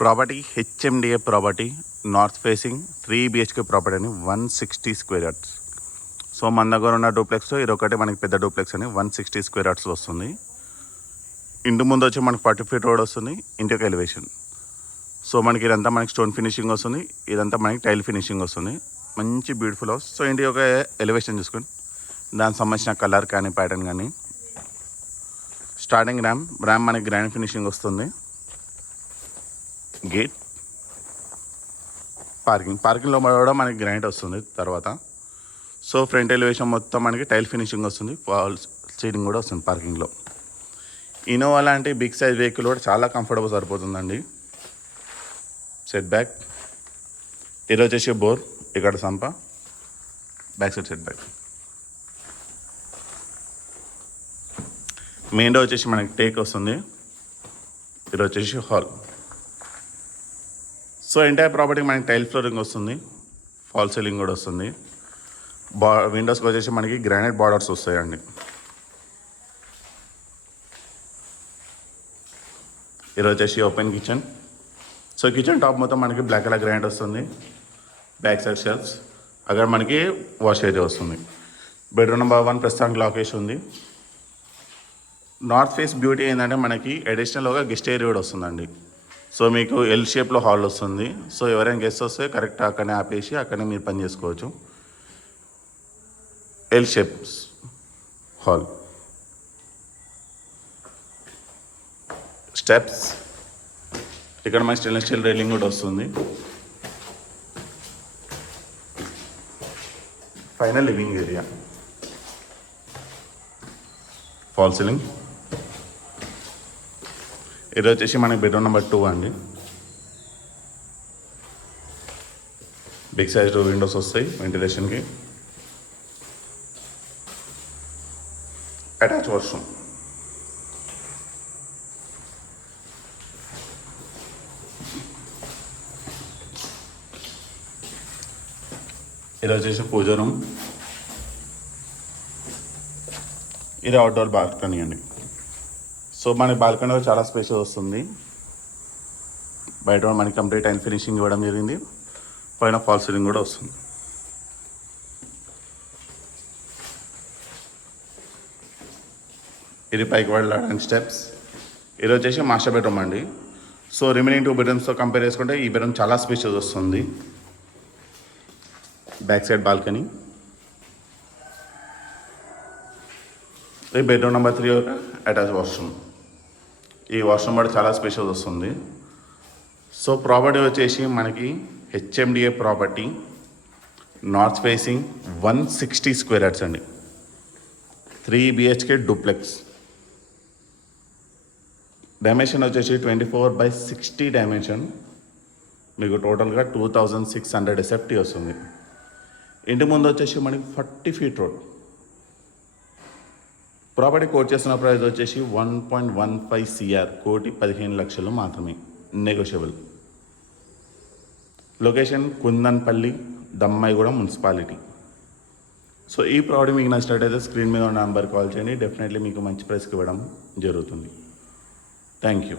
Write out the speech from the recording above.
Property HMDA property north facing 3 BHK property అని 160 square yards. So మన దగ్గర ఉన్న డూప్లెక్స్ ఇదొకటి మనకి పెద్ద డూప్లెక్స్ అని 160 స్క్వేర్ యార్డ్స్లో వస్తుంది. ఇంటి ముందు వచ్చి మనకి 40 feet రోడ్ వస్తుంది. ఇంటి యొక్క ఎలివేషన్. సో మనకి ఇదంతా మనకి స్టోన్ ఫినిషింగ్ వస్తుంది. ఇదంతా మనకి టైల్ ఫినిషింగ్ వస్తుంది. మంచి బ్యూటిఫుల్ హౌస్. సో ఇంటి యొక్క ఎలివేషన్ చూసుకొని దానికి సంబంధించిన కలర్ కానీ ప్యాటర్న్ కానీ స్టార్టింగ్ ర్యామ్ మనకి గ్రాండ్ ఫినిషింగ్ వస్తుంది. గేట్ పార్కింగ్లో కూడా మనకి గ్రానైట్ వస్తుంది తర్వాత. సో ఫ్రంట్ ఎలివేషన్ మొత్తం మనకి టైల్ ఫినిషింగ్ వస్తుంది. ఫాల్స్ సీలింగ్ కూడా వస్తుంది పార్కింగ్లో. ఇన్నోవా లాంటి బిగ్ సైజ్ వెహికల్ కూడా చాలా కంఫర్టబుల్ సరిపోతుందండి. సెట్ బ్యాక్ ఇది వచ్చేసి బోర్, ఇక్కడ సంప, back side set back. Main door వచ్చేసి మనకి టేక్ వస్తుంది. ఇది వచ్చేసి హాల్. సో ఎంటైర్ ప్రాపర్టీకి మనకి టైల్ ఫ్లోరింగ్ వస్తుంది. ఫాల్ సీలింగ్ కూడా వస్తుంది. విండోస్కి వచ్చేసి మనకి గ్రానైట్ బార్డర్స్ వస్తాయండి. ఇది వచ్చేసి open kitchen. So kitchen top మొత్తం మనకి బ్లాక్ కలర్ గ్రానైట్ వస్తుంది. బ్యాక్ సైడ్ షెల్ఫ్స్, అక్కడ మనకి వాష్ ఏరియా వస్తుంది. బెడ్రూమ్ నెంబర్ 1 ప్రస్తుతానికి లాక్ వేసి ఉంది. నార్త్ ఫేస్ బ్యూటీ ఏంటంటే మనకి అడిషనల్గా గెస్ట్ ఏరియా కూడా వస్తుందండి. సో మీకు ఎల్ షేప్లో హాల్ వస్తుంది. సో ఎవరైనా గెస్ట్ వస్తే కరెక్ట్ అక్కడనే ఆపేసి అక్కడనే మీరు పని చేసుకోవచ్చు. ఎల్ షేప్ హాల్, స్టెప్స్, ఇక్కడ మన స్టెయిన్లెస్ స్టీల్ రైలింగ్ కూడా వస్తుంది. Final living area, fall ceiling. ఇది వచ్చేసి మనకి బెడ్రూమ్ నెంబర్ 2 అండి. బిగ్ సైజ్ విండోస్ వస్తాయి వెంటిలేషన్కి. Attach washroom. ఇది వచ్చేసి పూజ రూమ్. ఇది అవుట్డోర్ బాల్కనీ అండి. సో మన బాల్కనీలో చాలా స్పేసెస్ వస్తుంది. బయట మనకి కంప్లీట్ టైల్ ఫినిషింగ్ ఇవ్వడం జరిగింది. పైన ఫాల్ సీలింగ్ కూడా వస్తుంది. ఇది పైకి వెళ్ళడానికి స్టెప్స్. ఇది వచ్చేసి మాస్టర్ బెడ్రూమ్ అండి. సో రిమైనింగ్ 2 బెడ్రూమ్స్తో కంపేర్ చేసుకుంటే ఈ బెడ్రూమ్ చాలా స్పేసెస్ వస్తుంది. Back side balcony. ఇది బెడ్రూమ్ నెంబర్ 3 అటాచ్ వాష్రూమ్. ఈ వాష్రూమ్ కూడా చాలా స్పేషియస్ వస్తుంది. సో ప్రాపర్టీ వచ్చేసి మనకి HMDA property north facing 160 square yards అండి. 3 BHK డూప్లెక్స్. డైమెన్షన్ వచ్చేసి 24/60 డైమెన్షన్. మీకు టోటల్గా 2600 SFT వస్తుంది. ఇంటి ముందు వచ్చేసి మనకి 40 feet రోడ్. ప్రాపర్టీ కోట్ చేస్తున్న ప్రైస్ వచ్చేసి 1.15 CR, 1,15,00,000 మాత్రమే, negotiable. Location Kundanpalli, Dammaiguda municipality. So ఈ ప్రాపర్టీ మీకు నచ్చినట్టయితే స్క్రీన్ మీద ఉన్న నెంబర్ కాల్ చేయండి. డెఫినెట్లీ మీకు మంచి ప్రైస్కి ఇవ్వడం జరుగుతుంది. Thank you.